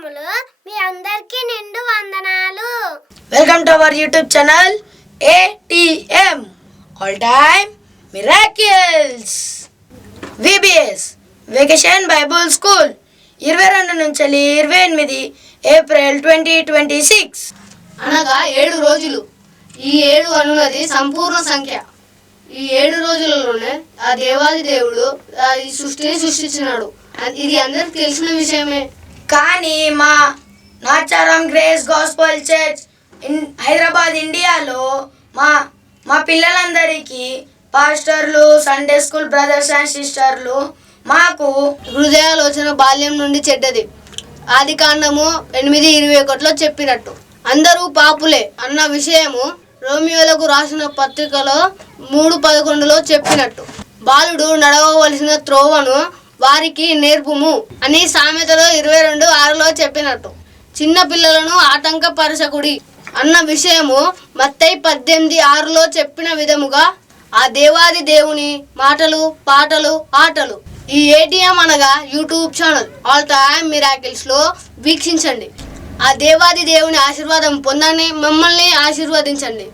స్తోత్రములు. మీ అందరికీ నిండు వందనాలు. Welcome to our YouTube channel ATM all time miracles. VBS vacation Bible school 22 నుంచి 28 ఏప్రిల్ 2026 అనగా 7 రోజులు. ఈ 7 అనున్నది సంపూర్ణ సంఖ్య. ఈ 7 రోజులలోనే ఆ దేవాది దేవుడు ఈ సృష్టిని సృష్టించినాడు. ఇది అందరికి తెలిసిన విషయమే. కానీ మా Nacharam grace gospel church Hyderabad ఇండియాలో మా పిల్లలందరికీ పాస్టర్లు, సండే స్కూల్ బ్రదర్స్ అండ్ సిస్టర్లు మాకు హృదయాలోచన బాల్యం నుండి చెడ్డది ఆది కాండము 8:21 చెప్పినట్టు అందరూ పాపులే అన్న విషయము రోమియోలకు రాసిన పత్రికలో 3:11 చెప్పినట్టు బాలుడు నడవవలసిన త్రోవను వారికి నేర్పుము అని సామెతలో 22:6 చెప్పినట్టు చిన్న పిల్లలను ఆటంకపరచకుడి అన్న విషయము మత్తయి 18:6 చెప్పిన విధముగా ఆ దేవాది దేవుని మాటలు, పాటలు, ఆటలు ఈ ATM అనగా YouTube channel all time miracles లో వీక్షించండి. ఆ దేవాది దేవుని ఆశీర్వాదం పొందండి, మమ్మల్ని ఆశీర్వదించండి.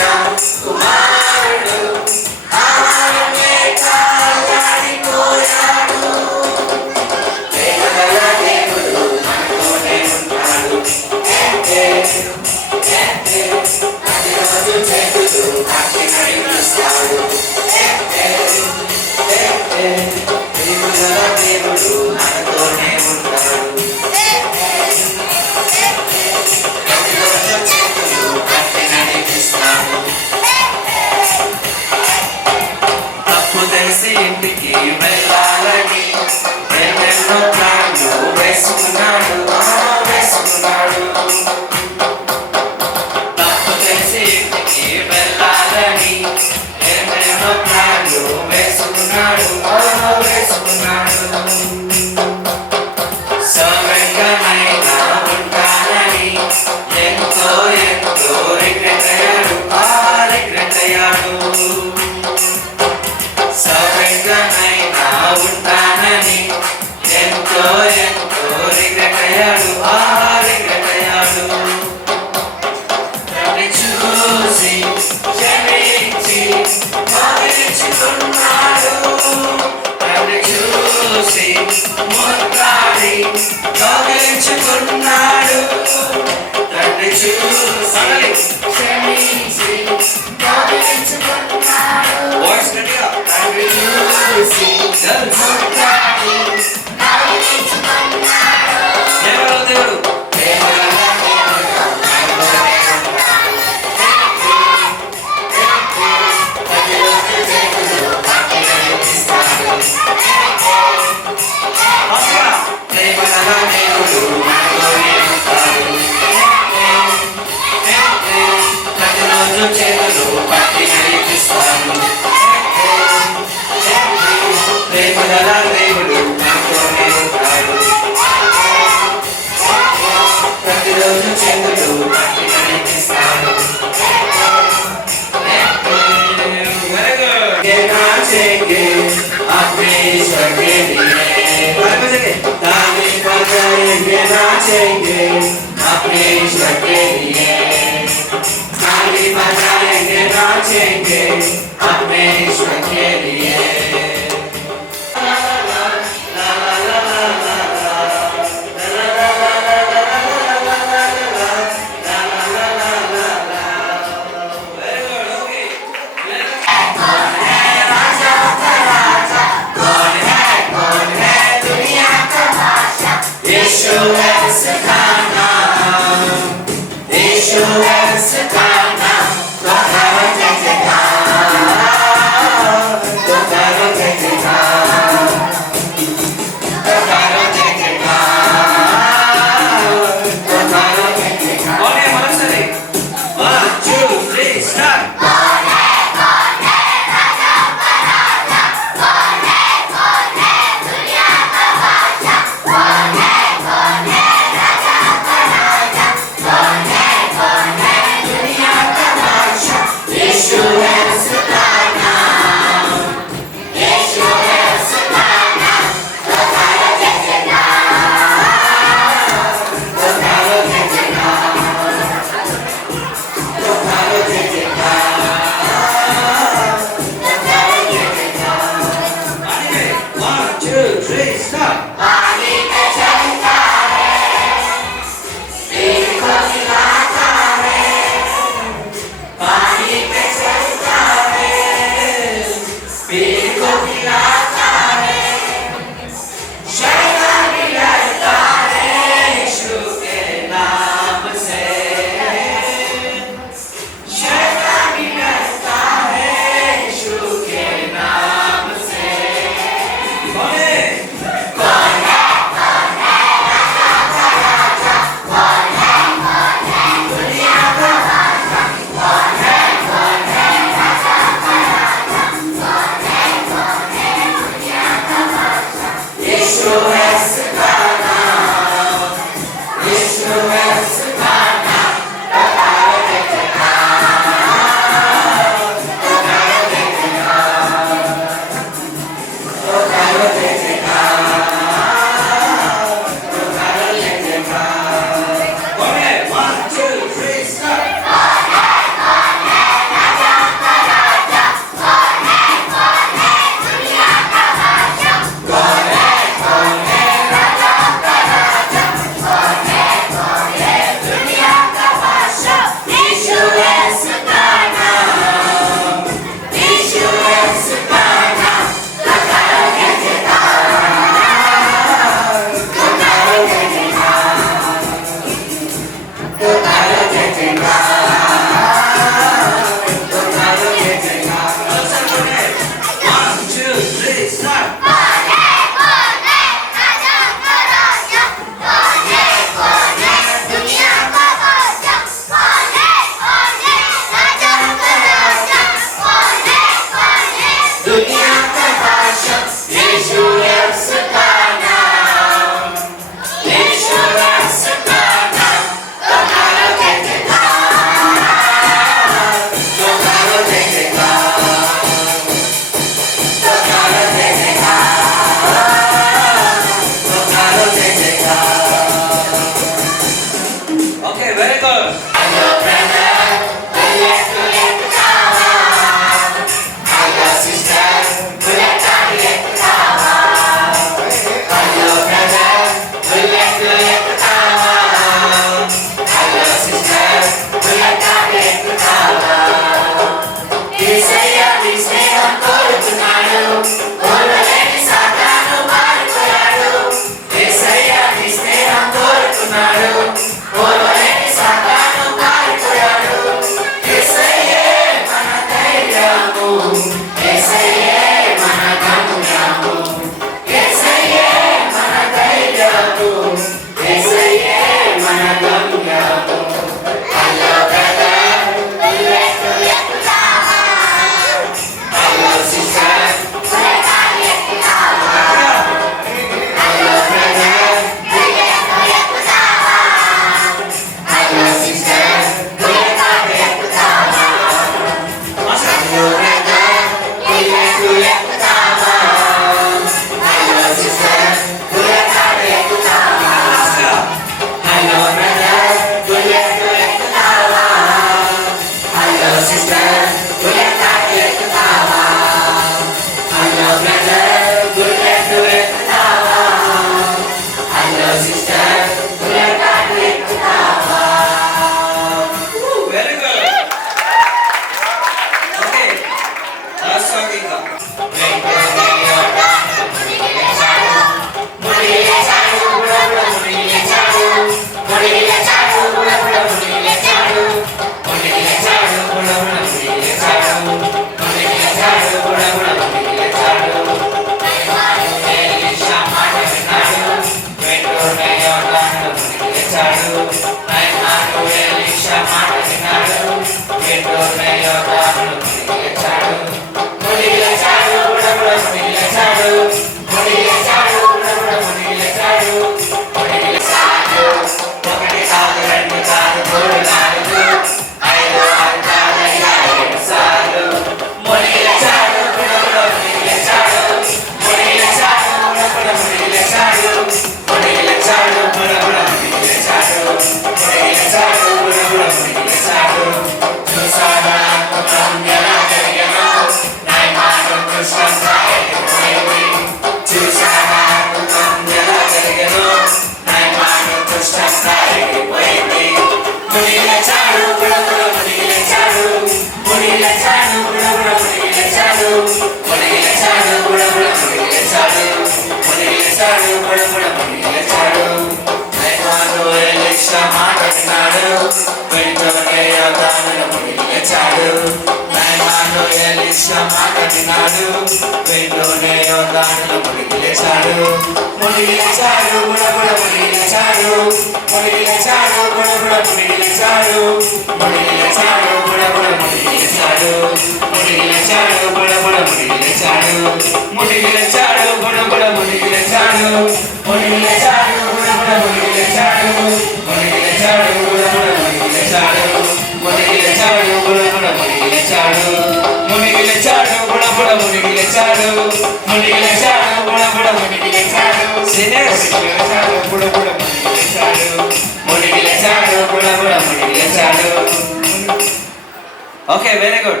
Okay, very good.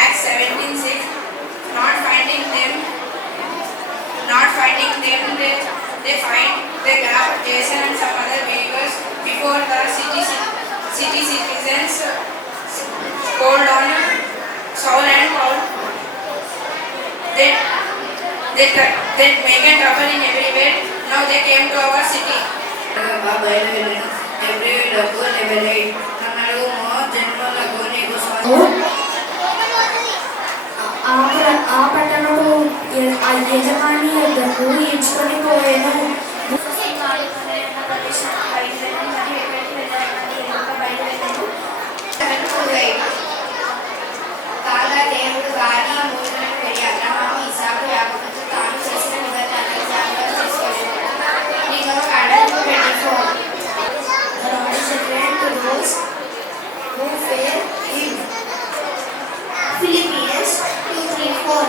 Acts 17:6. Not finding them, they find they grab Jason and some other believers before the city citizens called on Saul and Paul. They making trouble in everywhere. Now they came to our city. ఆ పట్టణము ఆ యజమాని యొద్దకు ఎంచుకొని పోయాను. కాగా దేవుడు వారి మూడులను పెరిగి అబ్రహాము ఇస్సాకు యాకోబుతో తాను చేసిన నిబంధనలను జ్ఞాపకం చేసుకొనెను. నీకు కడలు 24. The Lord is a friend to those who fear him. Philippians 2:3-4.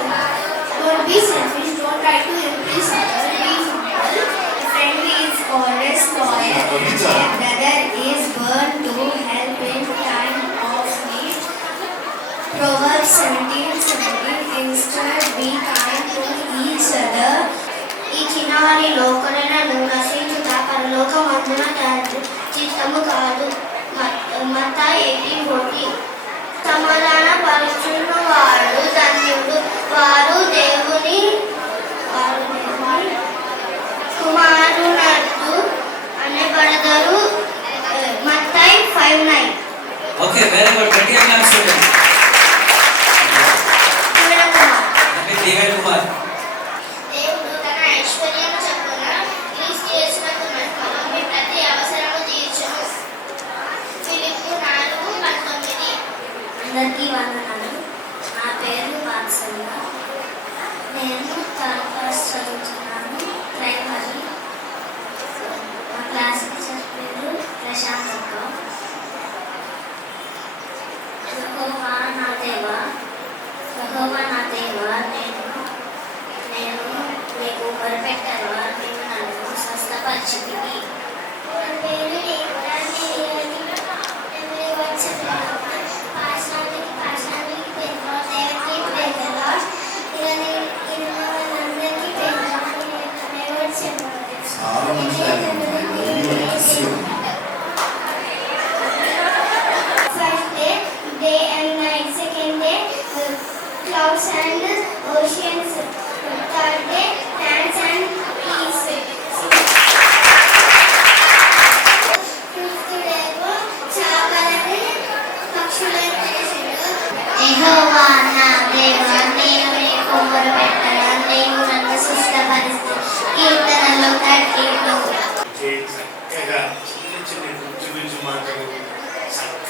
Don't be selfish, don't try to impress others, be humble. A friend is always loyal, a brother is born to help in time of need. Proverbs 17:17. Instead, be kind to each other. ఈ చిన్నవారి లోకలను నశించుట పరలోకమందున తండ్రి చిత్తము కాదు. మత్తయి 18:40. సమాధాన పరుచున్న వాడు ధన్యుడు, వారు దేవుని కుమారునట్టు అనబడతారు. మత్తయి 5:9. Okay, very good. Get your hands together. Divya Kumar. దేవుడు తన ఐశ్వర్యము చొప్పున క్రీస్తు యేసునందు మీ ప్రతి అవసరము తీర్చును. ఫిలిప్పు 4:19. అందరికీ వందనాలు. నా పేరు వాత్సల్య. నేను థర్డ్ క్లాస్ చదువుతున్నాను, ప్రైమరీ. మా క్లాస్ టీచర్ పేరు ప్రశాంత్.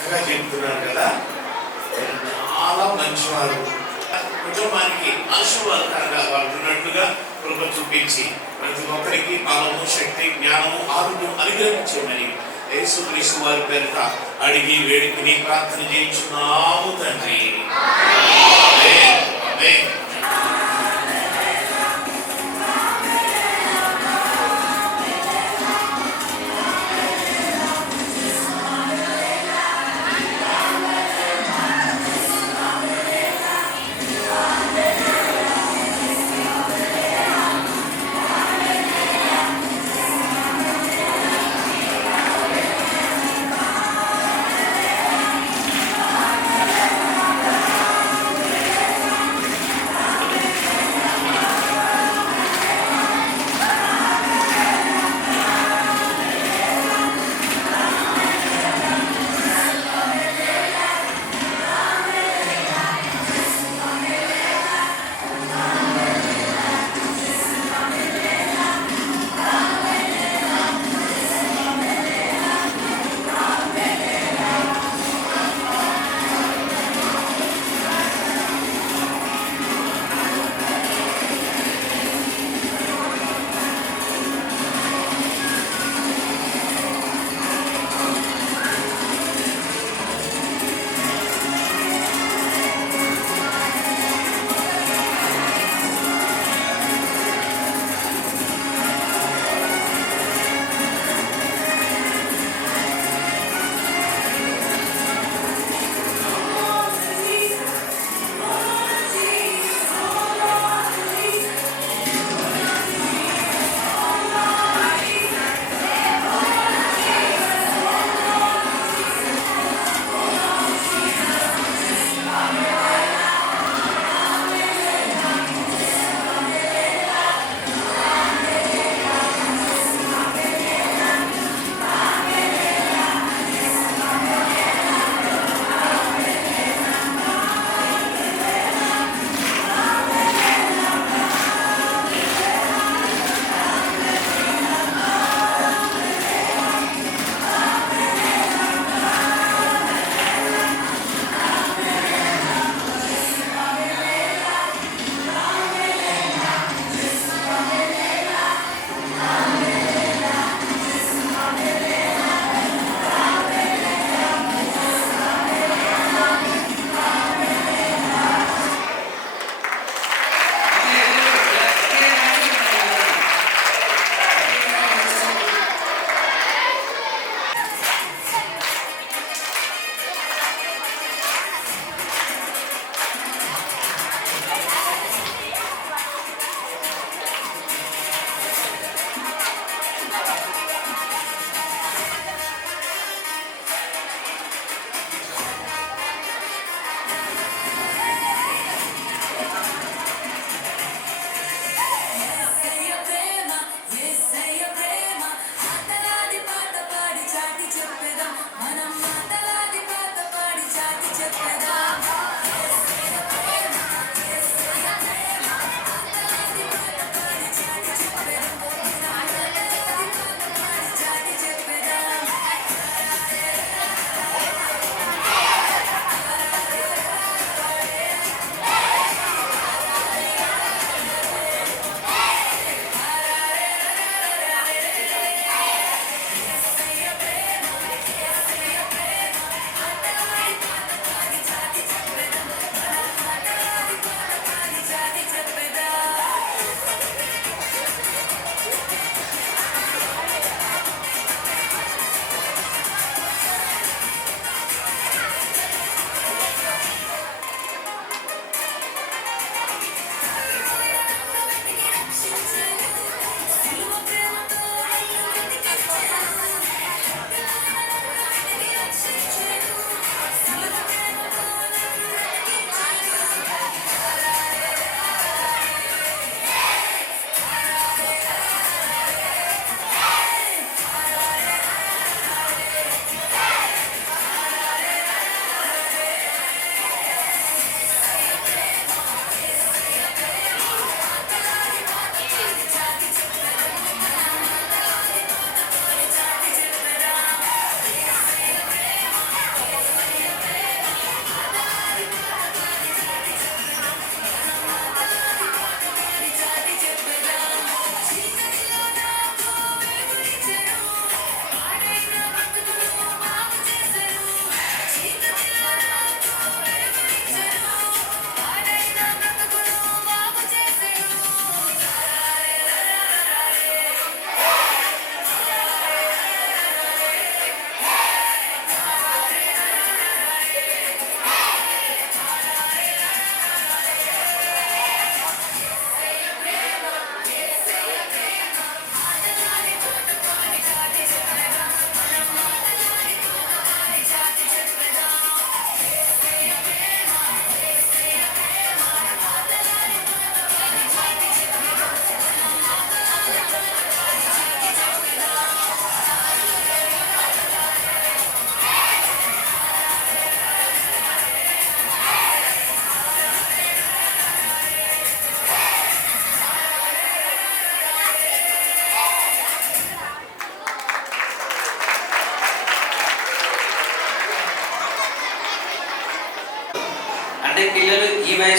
చక్కగా చెప్తున్నారు కదా. చాలా మంచివారు, కుటుంబానికి ఆశీర్వాదకరంగా వారు ఉన్నట్టుగా కృప చూపించి ప్రతి ఒక్కరికి బలము, శక్తి, జ్ఞానము, ఆరోగ్యం అనుగ్రహించమని యేసుక్రీస్తు వారి పేరిట అడిగి వేడుకుని ప్రార్థన చేయించున్నాము తండ్రి. ఆమేన్. ఆమేన్.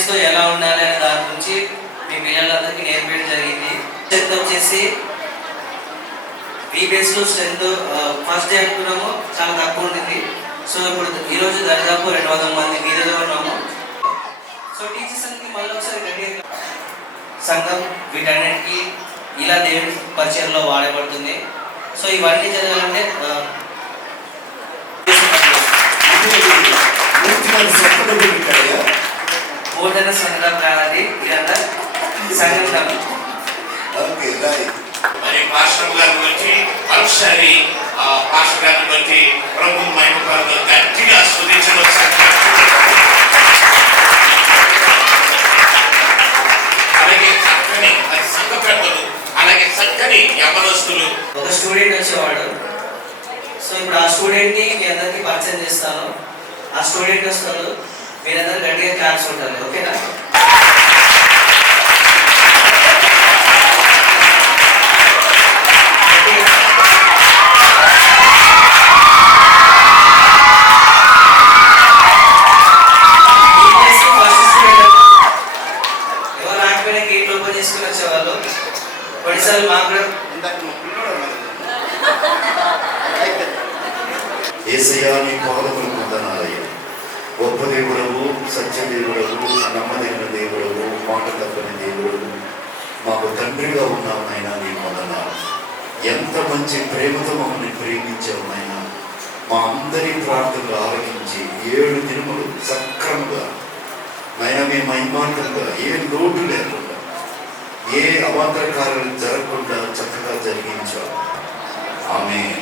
తో ఎలా ఉండాలి అనే దాని గురించి మీ పిల్లలందరికీ నేర్పించడం జరిగింది. స్ట్రెంత్ వచ్చేసి VBS లో స్ట్రెంత్ ఫస్ట్ డే అనుకున్నాము చాలా తక్కువ ఉంటుంది. సో ఇప్పుడు ఈరోజు దాదాపు 200 మంది మీదలో ఉన్నాము. సో టీచర్స్ అందరికి మళ్ళీ ఒకసారి గట్టిగా సంఘం వీటన్నిటికీ ఇలా దేవుని పరిచయంలో వాడబడుతుంది. సో ఇవన్నీ జరగాలంటే బోధన సంఘం కావాలి. ఇదంతా సంఘం. మరి పాస్టర్ గారిని బట్టి ఒకసారి పాస్టర్ గారిని బట్టి ప్రభు మహిమపరంగా గట్టిగా స్తుతించడం. అలాగే చక్కని సంఘ పెద్దలు, అలాగే చక్కని యవనస్తులు. ఒక స్టూడెంట్ వచ్చేవాడు. సో ఇప్పుడు ఆ స్టూడెంట్ని మీ అందరికీ పరిచయం చేస్తాను. ఆ స్టూడెంట్ వస్తారు, మీరందరూ గట్టిగా క్లాస్ ఉంటారు. ఓకేనా? ఎవరు రాకపోయినా గేట్ ఓపెన్ చేసుకుని వచ్చేవాళ్ళు. కొన్నిసార్లు మాకు యేసయ్యా నీ పాదములు వందనాలయ్యా. గొప్ప దేవుడవు, సత్యదేవుడవు, నమ్మదగిన దేవుడవు, మాట తప్పని దేవుడవు, మాకు తండ్రిగా ఉన్నావు నాయనా. నీ వందనాలు. ఎంత మంచి ప్రేమతో మమ్మల్ని ప్రేమించావు నాయనా. మా అందరి ప్రార్థనలు ఆలకించి 7 దినములు సక్రమంగా నాయన మేము మహిమాంతంగా ఏ లోటు లేకుండా ఏ అవాంతర కార్యాలు జరగకుండా చక్కగా జరిగించావు. ఆమేన్.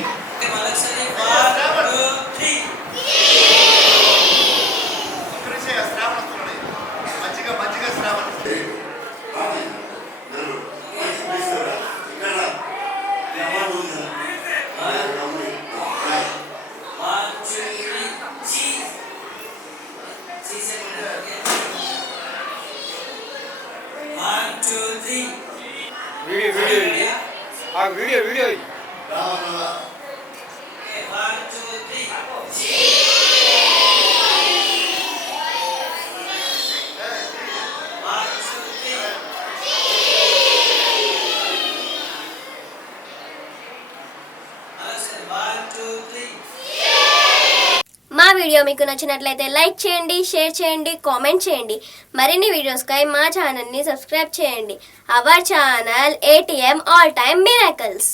వీడియో మా వీడియో మీకు నచ్చినట్లయితే లైక్ చేయండి, షేర్ చేయండి, కామెంట్ చేయండి. మరిన్ని వీడియోస్కై మా ఛానల్ని సబ్స్క్రైబ్ చేయండి. Our channel ATM all time miracles.